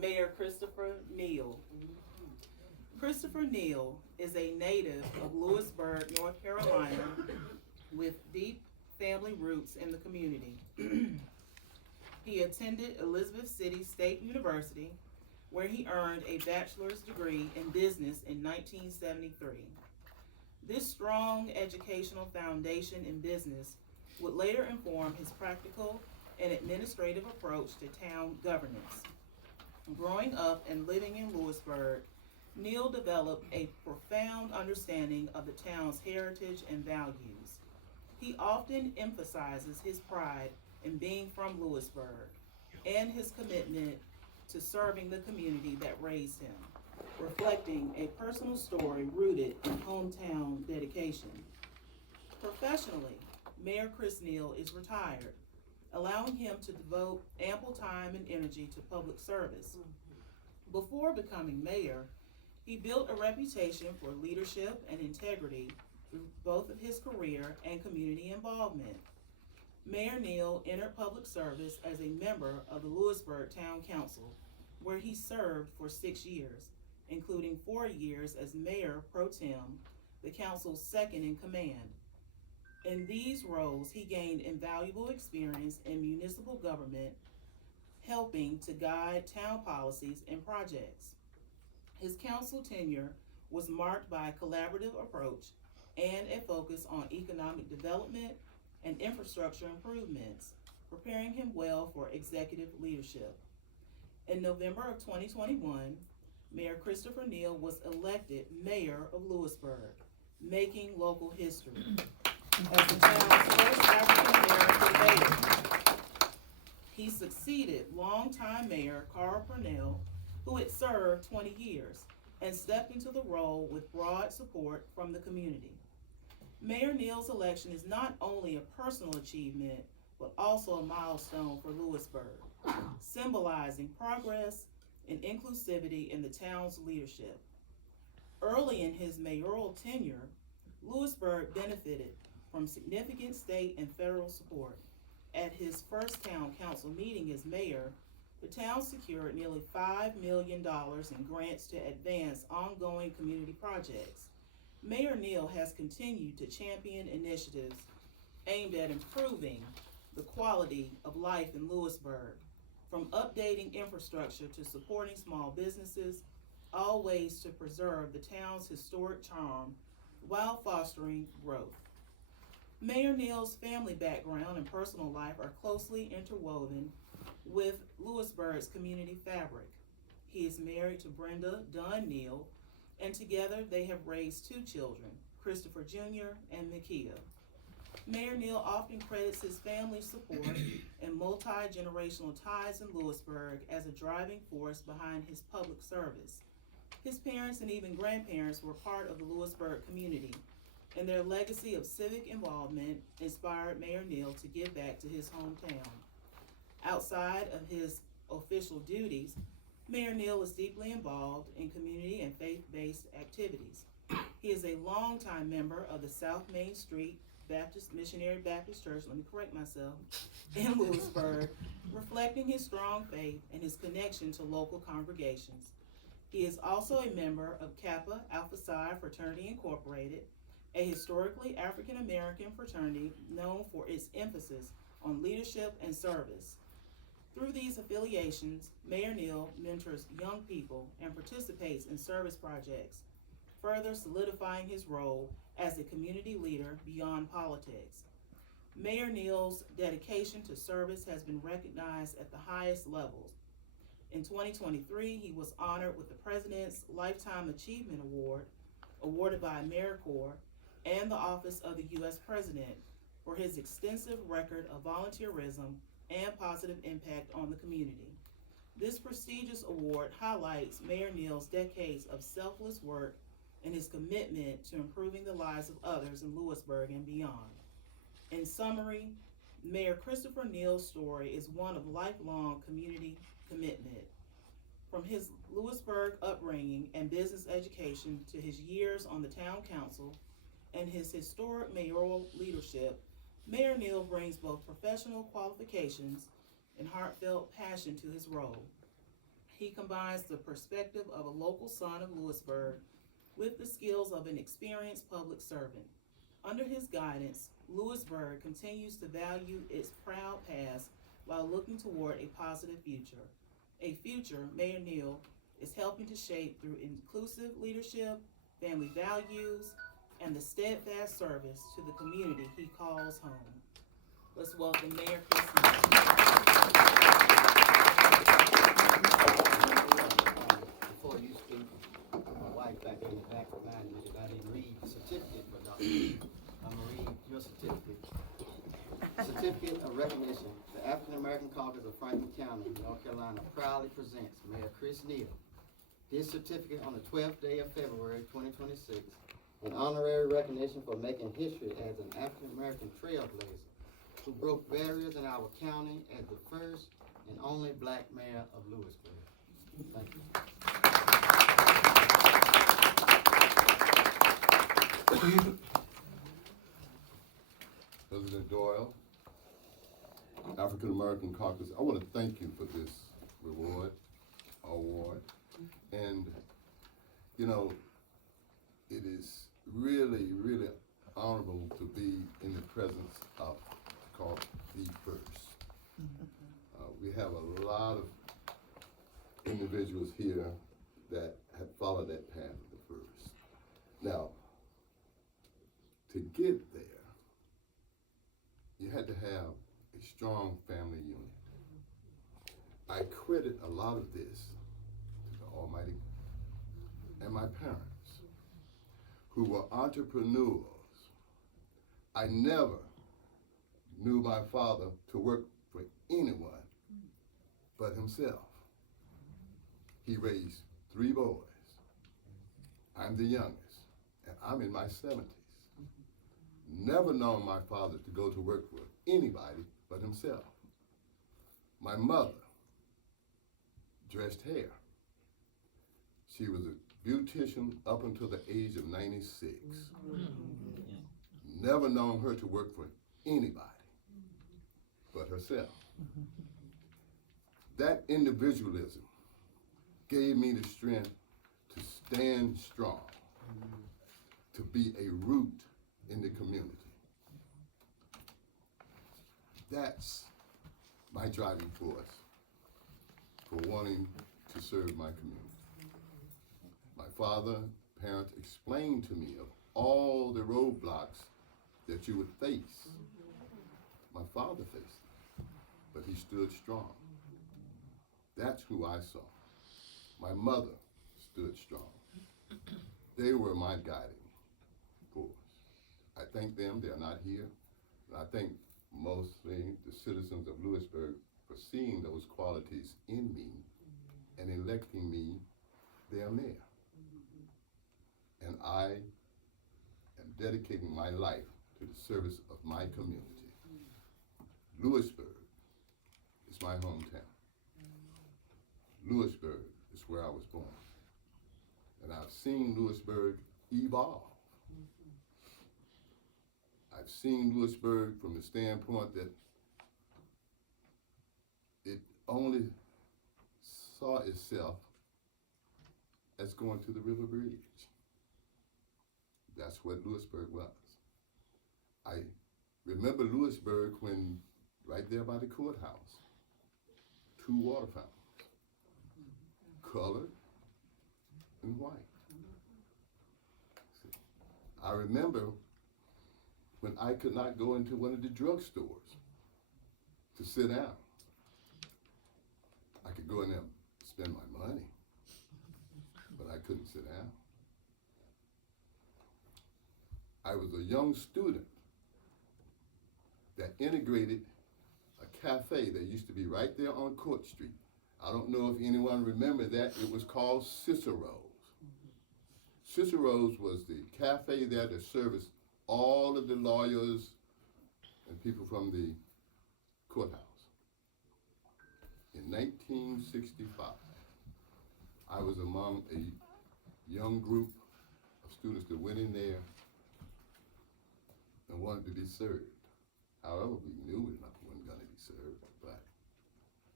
Mayor Christopher Neal. Christopher Neal is a native of Louisburg, North Carolina, with deep family roots in the community. He attended Elizabeth City State University, where he earned a bachelor's degree in business in 1973. This strong educational foundation in business would later inform his practical and administrative approach to town governance. Growing up and living in Louisburg, Neal developed a profound understanding of the town's heritage and values. He often emphasizes his pride in being from Louisburg and his commitment to serving the community that raised him, reflecting a personal story rooted in hometown dedication. Professionally, Mayor Chris Neal is retired, allowing him to devote ample time and energy to public service. Before becoming mayor, he built a reputation for leadership and integrity through both of his career and community involvement. Mayor Neal entered public service as a member of the Louisburg Town Council, where he served for 6 years, including 4 years as mayor pro tem, the council's second in command. In these roles, he gained invaluable experience in municipal government, helping to guide town policies and projects. His council tenure was marked by a collaborative approach and a focus on economic development and infrastructure improvements, preparing him well for executive leadership. In November of 2021, Mayor Christopher Neal was elected mayor of Louisburg, making local history as the town's first African-American mayor. He succeeded longtime Mayor Carl Purnell, who had served 20 years, and stepped into the role with broad support from the community. Mayor Neal's election is not only a personal achievement, but also a milestone for Louisburg, symbolizing progress and inclusivity in the town's leadership. Early in his mayoral tenure, Louisburg benefited from significant state and federal support. At his first town council meeting as mayor, the town secured nearly $5 million in grants to advance ongoing community projects. Mayor Neal has continued to champion initiatives aimed at improving the quality of life in Louisburg, from updating infrastructure to supporting small businesses, all ways to preserve the town's historic charm while fostering growth. Mayor Neal's family background and personal life are closely interwoven with Louisburg's community fabric. He is married to Brenda Dunn Neal, and together they have raised 2 children, Christopher Jr. and Makia. Mayor Neal often credits his family's support and multi-generational ties in Louisburg as a driving force behind his public service. His parents and even grandparents were part of the Louisburg community, and their legacy of civic involvement inspired Mayor Neal to give back to his hometown. Outside of his official duties, Mayor Neal is deeply involved in community and faith-based activities. He is a longtime member of the South Main Street Missionary Baptist Church, let me correct myself, in Louisburg, reflecting his strong faith and his connection to local congregations. He is also a member of Kappa Alpha Psi Fraternity Incorporated, a historically African American fraternity known for its emphasis on leadership and service. Through these affiliations, Mayor Neal mentors young people and participates in service projects, further solidifying his role as a community leader beyond politics. Mayor Neal's dedication to service has been recognized at the highest levels. In 2023, he was honored with the President's Lifetime Achievement Award, awarded by AmeriCorps and the Office of the U.S. President, for his extensive record of volunteerism and positive impact on the community. This prestigious award highlights Mayor Neal's decades of selfless work and his commitment to improving the lives of others in Louisburg and beyond. In summary, Mayor Christopher Neal's story is one of lifelong community commitment. From his Louisburg upbringing and business education to his years on the town council and his historic mayoral leadership, Mayor Neal brings both professional qualifications and heartfelt passion to his role. He combines the perspective of a local son of Louisburg with the skills of an experienced public servant. Under his guidance, Louisburg continues to value its proud past while looking toward a positive future. A future Mayor Neal is helping to shape through inclusive leadership, family values, and the steadfast service to the community he calls home. Let's welcome Mayor Chris Neal. Before you speak, my wife back in the back reminded me that I didn't read the certificate for Dr. I'm going to read your certificate. Certificate of Recognition. The African American Caucus of Franklin County, North Carolina proudly presents Mayor Chris Neal his certificate on the 12th day of February 2026, an honorary recognition for making history as an African American trailblazer who broke barriers in our county as the first and only black mayor of Louisburg. Thank you. President Doyle, African American Caucus, I want to thank you for this award. And, you know, it is really, really honorable to be in the presence of called the first. We have a lot of individuals here that have followed that path of the first. Now, to get there, you had to have a strong family unit. I credit a lot of this to the Almighty and my parents, who were entrepreneurs. I never knew my father to work for anyone but himself. He raised 3 boys. I'm the youngest, and I'm in my 70s. Never known my father to go to work for anybody but himself. My mother dressed hair. She was a beautician up until the age of 96. Never known her to work for anybody but herself. That individualism gave me the strength to stand strong, to be a root in the community. That's my driving force for wanting to serve my community. My father, parents explained to me of all the roadblocks that you would face. My father faced them, but he stood strong. That's who I saw. My mother stood strong. They were my guiding force. I thank them, they're not here. And I thank mostly the citizens of Louisburg for seeing those qualities in me and electing me their mayor. And I am dedicating my life to the service of my community. Louisburg is my hometown. Louisburg is where I was born. And I've seen Louisburg evolve. I've seen Louisburg from the standpoint that it only saw itself as going to the River Bridge. That's what Louisburg was. I remember Louisburg when, right there by the courthouse, 2 water fountains, colored and white. I remember when I could not go into one of the drugstores to sit down. I could go in there and spend my money, but I couldn't sit down. I was a young student that integrated a cafe that used to be right there on Court Street. I don't know if anyone remember that. It was called Cicero's. Cicero's was the cafe there that serviced all of the lawyers and people from the courthouse. In 1965, I was among a young group of students that went in there and wanted to be served. However, we knew we weren't going to be served, but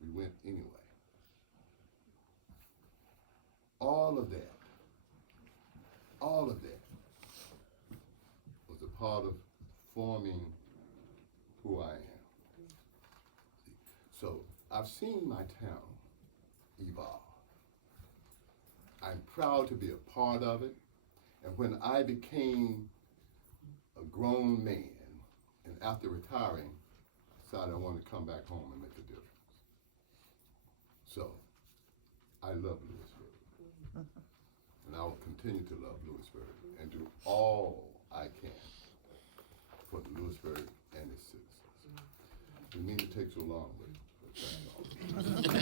we went anyway. all of that was a part of forming who I am. So I've seen my town evolve. I'm proud to be a part of it. And when I became a grown man, and after retiring, decided I wanted to come back home and make a difference. So, I love Louisburg. And I will continue to love Louisburg and do all I can for Louisburg and its citizens. We mean to take so long, but thank you all.